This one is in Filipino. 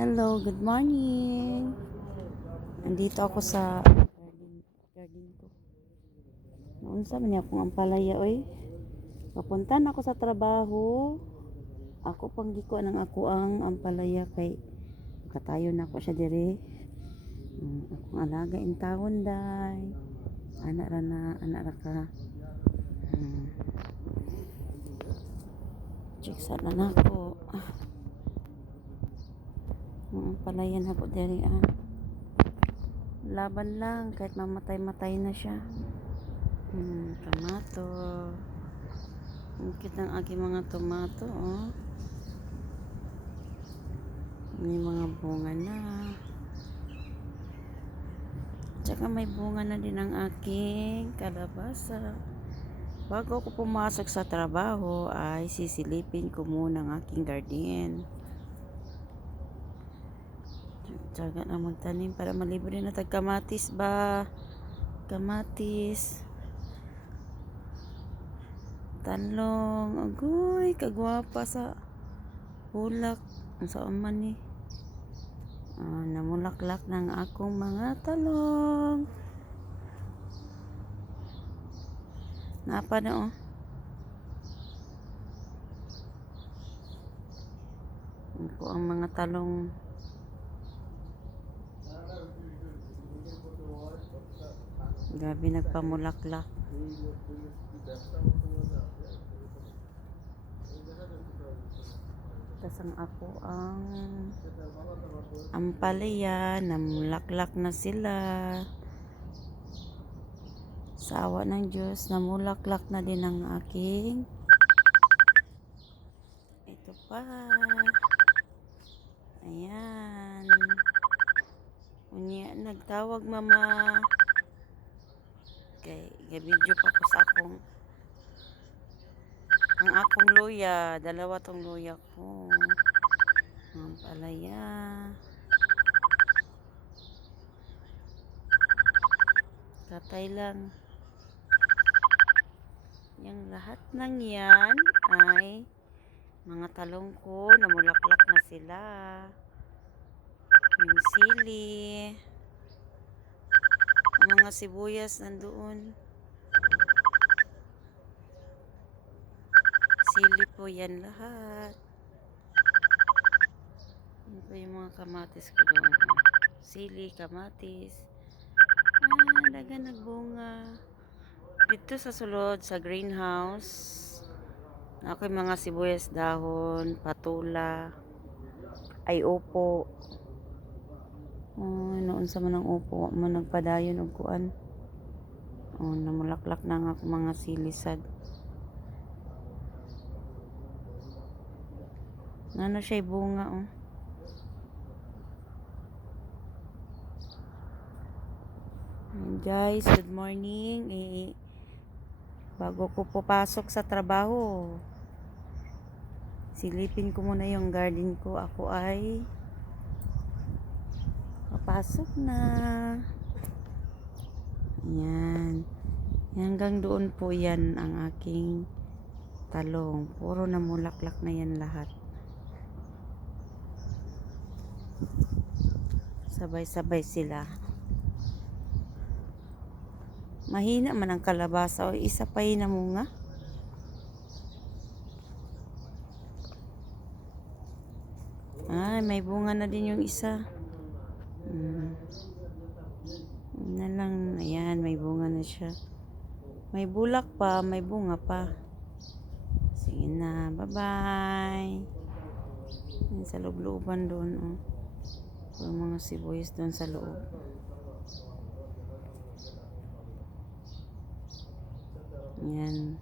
Hello, good morning. Andito ako sa garden ko. Naunsa man niya akong ampalaya oy. Papuntan ako sa trabaho. Ako pang giko ng ako ang ampalaya kay katayo na ako siya dire. Akong alaga in taon day. Anak ra ka. Check sa na ako. Ampalaya na ako dire laban lang kahit mamatay na siya. Tomato. Ang cute ng aking mga tomato, oh. May mga bunga na. Tsaka may bunga na din ang aking kalabasa. Bago ako pumasok sa trabaho, ay sisilipin ko muna ang aking garden. Tsaga na magtanim para malibre na kamatis ba? Kamatis. Tanlong. Agoy, kagwapa sa bulak. Ang saan man ni. Namulaklak ng akong mga talong. Napa na oh. Ako ang mga talong. Gabi nagpamulaklak. Tas ang ako ang ampalaya, namulaklak na sila. Sa awa ng Diyos, namulaklak na din ang aking ito pa. Ayan. Unya, nagtawag mama. Kay video pa ko sa akong ang akong luya. Dalawa tong luya ko. Ampalaya. Katay lang. Yang lahat ng yan ay mga talong ko. Namulaklak na sila. Yung sili. Ang mga sibuyas nandoon. Sili po yan lahat. Yan po yung mga kamatis ko doon. Sili, kamatis. Dagan nagbunga. Dito sa sulod, sa greenhouse. Ako yung mga sibuyas dahon, patula, ay upo. Noon sa manang upo, nagpadayon og kuan. Namulaklak na nga ako mga silisad. Ano siya bunga oh. Guys, good morning. Bago ko papasok sa trabaho, silipin ko muna yung garden ko. Ako ay papasok na. Ayan. Hanggang doon po yan ang aking talong. Puro namulaklak na yan lahat. Sabay-sabay sila. Mahina man ang kalabasa o isa pa yun na munga. May bunga na din yung isa. Na lang, ayan, may bunga na siya. May bulak pa, may bunga pa. Sige na, bye-bye. Sa loob-looban doon, oh. Yung mga sibuyas doon sa loob. Ayan.